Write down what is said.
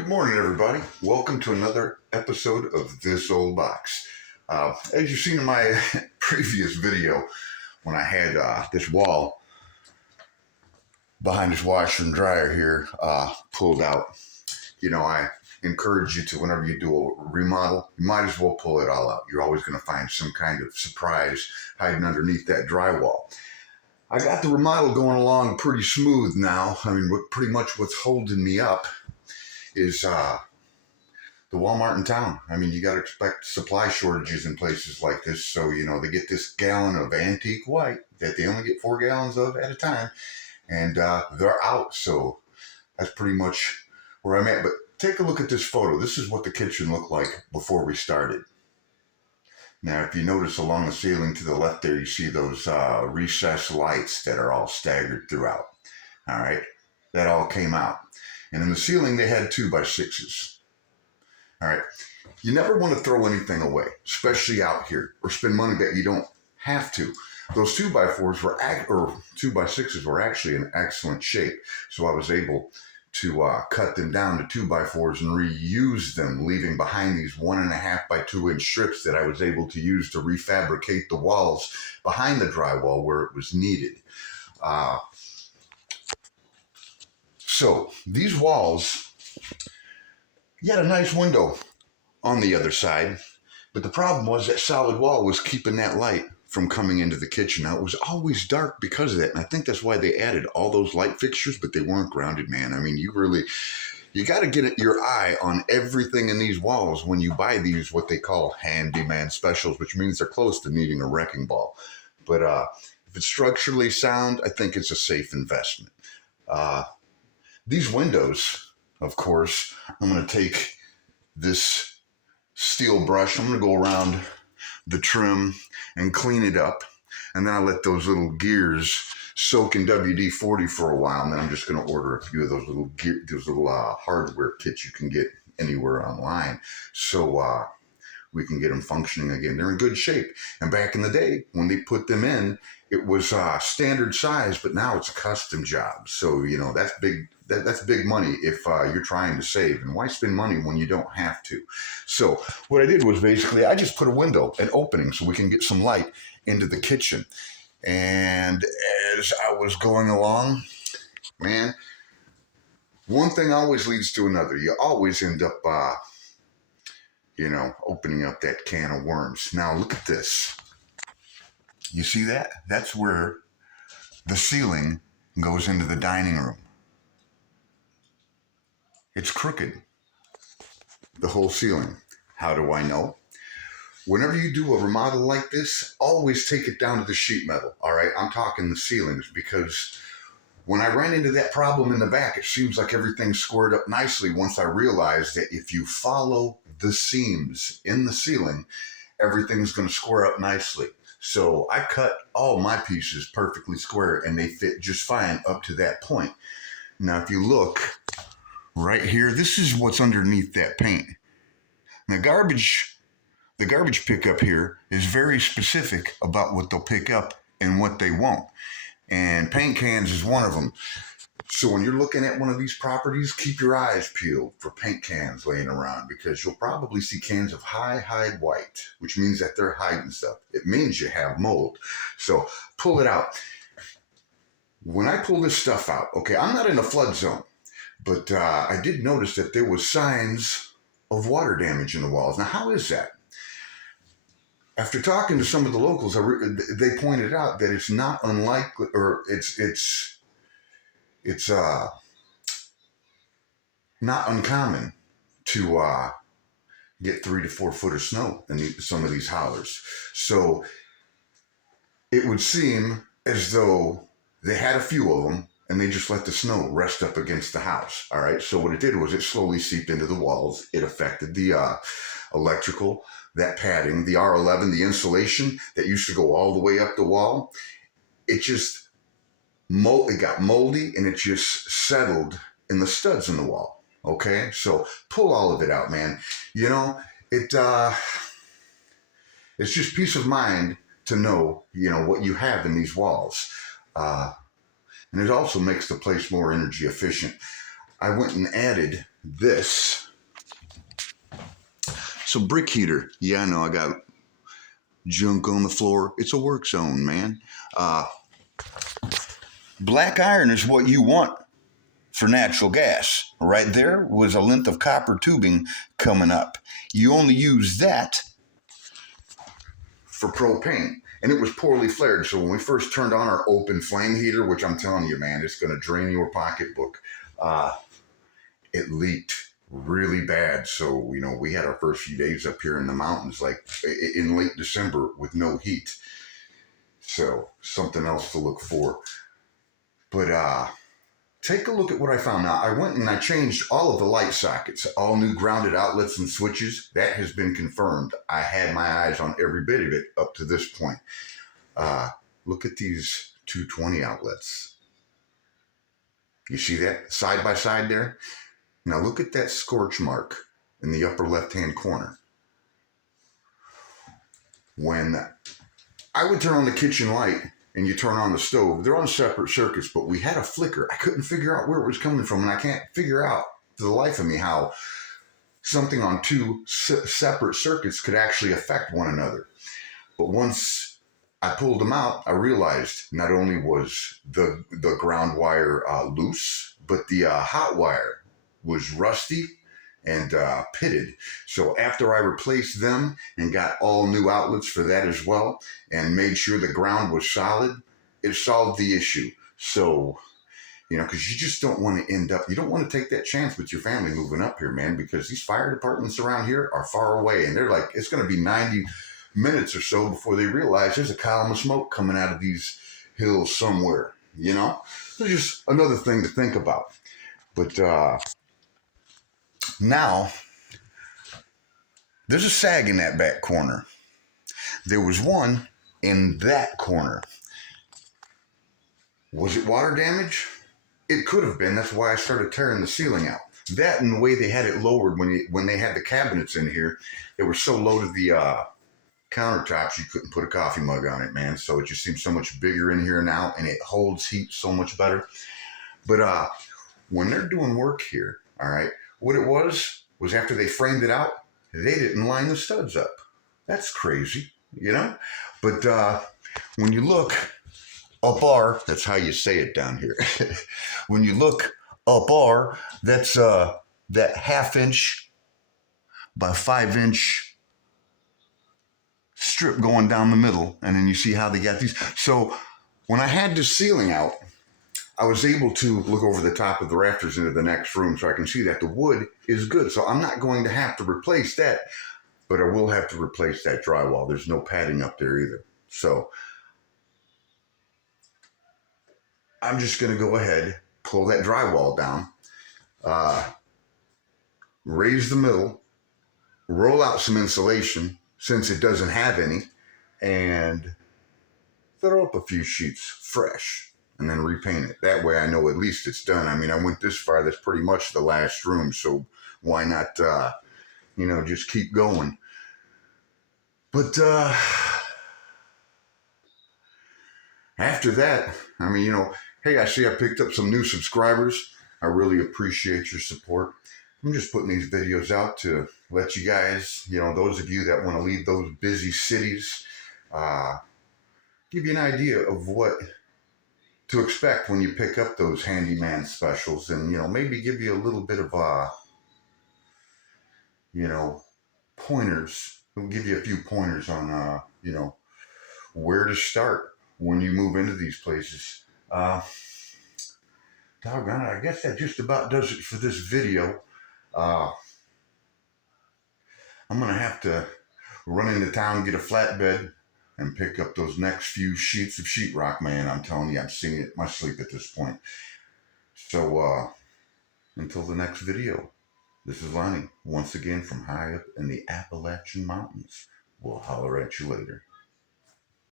Good morning, everybody. Welcome to another episode of This Old Box. As you've seen in my previous video, when I had this wall behind this washer and dryer here pulled out, I encourage you to, whenever you do a remodel, you might as well pull it all out. You're always going to find some kind of surprise hiding underneath that drywall. I got the remodel going along pretty smooth now. I mean, pretty much what's holding me up is the Walmart in town. I mean, you got to expect supply shortages in places like this. So, they get this gallon of antique white that they only get 4 gallons of at a time, and they're out. So that's pretty much where I'm at. But take a look at this photo. This is what the kitchen looked like before we started. Now, if you notice along the ceiling to the left there, you see those recessed lights that are all staggered throughout. All right. That all came out. And in the ceiling, they had 2x6s. All right. You never want to throw anything away, especially out here, or spend money that you don't have to. Those 2x4s or 2x6s were actually in excellent shape. So I was able to cut them down to 2x4s and reuse them, leaving behind these 1.5 by 2 inch strips that I was able to use to refabricate the walls behind the drywall where it was needed. So these walls, you had a nice window on the other side, but the problem was that solid wall was keeping that light from coming into the kitchen. Now, it was always dark because of that, and I think that's why they added all those light fixtures, but they weren't grounded, man. I mean, you got to get your eye on everything in these walls when you buy these, what they call handyman specials, which means they're close to needing a wrecking ball. But if it's structurally sound, I think it's a safe investment. These windows, of course, I'm going to take this steel brush. I'm going to go around the trim and clean it up. And then I let those little gears soak in WD-40 for a while. And then I'm just going to order a few of those little hardware kits you can get anywhere online. So we can get them functioning again. They're in good shape. And back in the day, when they put them in, it was standard size, but now it's a custom job. So, that's big. That's big money if you're trying to save. And why spend money when you don't have to? So what I did was basically I just put a window, an opening, so we can get some light into the kitchen. And as I was going along, man, one thing always leads to another. You always end up, opening up that can of worms. Now look at this. You see that? That's where the ceiling goes into the dining room. It's crooked, the whole ceiling. How do I know? Whenever you do a remodel like this, always take it down to the sheet metal, all right? I'm talking the ceilings, because when I ran into that problem in the back, it seems like everything's squared up nicely once I realized that if you follow the seams in the ceiling, everything's going to square up nicely. So I cut all my pieces perfectly square, and they fit just fine up to that point. Now, if you look right here, this is what's underneath that paint. Now, the garbage pickup here is very specific about what they'll pick up and what they won't. And paint cans is one of them. So when you're looking at one of these properties, keep your eyes peeled for paint cans laying around, because you'll probably see cans of hide white, which means that they're hiding stuff. It means you have mold. So pull it out. When I pull this stuff out, okay, I'm not in a flood zone, but I did notice that there was signs of water damage in the walls. Now, how is that? After talking to some of the locals, they pointed out that it's not unlikely, or it's not uncommon to get 3 to 4 foot of snow in some of these hollers. So it would seem as though they had a few of them, and they just let the snow rest up against the house. All right. So what it did was it slowly seeped into the walls. It affected the electrical, that padding, the R11, the insulation that used to go all the way up the wall. It got moldy, and it just settled in the studs in the wall. Okay. So pull all of it out, man. It's just peace of mind to know, what you have in these walls. And it also makes the place more energy efficient. I went and added this. So brick heater. Yeah, I know I got junk on the floor. It's a work zone, man. Black iron is what you want for natural gas. Right there was a length of copper tubing coming up. You only use that for propane. And it was poorly flared. So when we first turned on our open flame heater, which I'm telling you, man, it's going to drain your pocketbook, it leaked really bad. So, you know, we had our first few days up here in the mountains, like in late December with no heat. So something else to look for. But take a look at what I found. Now, I went and I changed all of the light sockets, all new grounded outlets and switches. That has been confirmed. I had my eyes on every bit of it up to this point. Look at these 220 outlets. You see that side by side there? Now look at that scorch mark in the upper left-hand corner. When I would turn on the kitchen light and you turn on the stove, they're on separate circuits, but we had a flicker. I couldn't figure out where it was coming from, and I can't figure out for the life of me how something on two separate circuits could actually affect one another. But once I pulled them out, I realized not only was the ground wire loose, but the hot wire was rusty and pitted. So after I replaced them and got all new outlets for that as well and made sure the ground was solid, it solved the issue. So, you know, because you just don't want to end up, you don't want to take that chance with your family moving up here, man, because these fire departments around here are far away and they're like, it's going to be 90 minutes or so before they realize there's a column of smoke coming out of these hills somewhere, you know? It's just another thing to think about. But now, there's a sag in that back corner. There was one in that corner. Was it water damage? It could have been. That's why I started tearing the ceiling out. That and the way they had it lowered when they had the cabinets in here, they were so low to the countertops you couldn't put a coffee mug on it, man. So it just seems so much bigger in here now, and it holds heat so much better. But when they're doing work here, all right, what it was after they framed it out, they didn't line the studs up. That's crazy, you know? But when you look up our, that's how you say it down here. When you look up our, that's that 1/2 inch by 5 inch strip going down the middle. And then you see how they got these. So when I had this ceiling out, I was able to look over the top of the rafters into the next room so I can see that the wood is good. So I'm not going to have to replace that, but I will have to replace that drywall. There's no padding up there either. So I'm just going to go ahead, pull that drywall down, raise the middle, roll out some insulation since it doesn't have any, and throw up a few sheets fresh. And then repaint it. That way I know at least it's done. I mean, I went this far. That's pretty much the last room. So why not, you know, just keep going. But after that, I mean, you know, hey, I see I picked up some new subscribers. I really appreciate your support. I'm just putting these videos out to let you guys, you know, those of you that want to leave those busy cities, give you an idea of what to expect when you pick up those handyman specials, and, you know, maybe give you a little bit of, you know, pointers. We'll give you a few pointers on, you know, where to start when you move into these places. Doggone it, I guess that just about does it for this video. I'm going to have to run into town, get a flatbed, and pick up those next few sheets of sheetrock, man. I'm telling you, I'm seeing it in my sleep at this point. So, until the next video, this is Lonnie, once again from high up in the Appalachian Mountains. We'll holler at you later.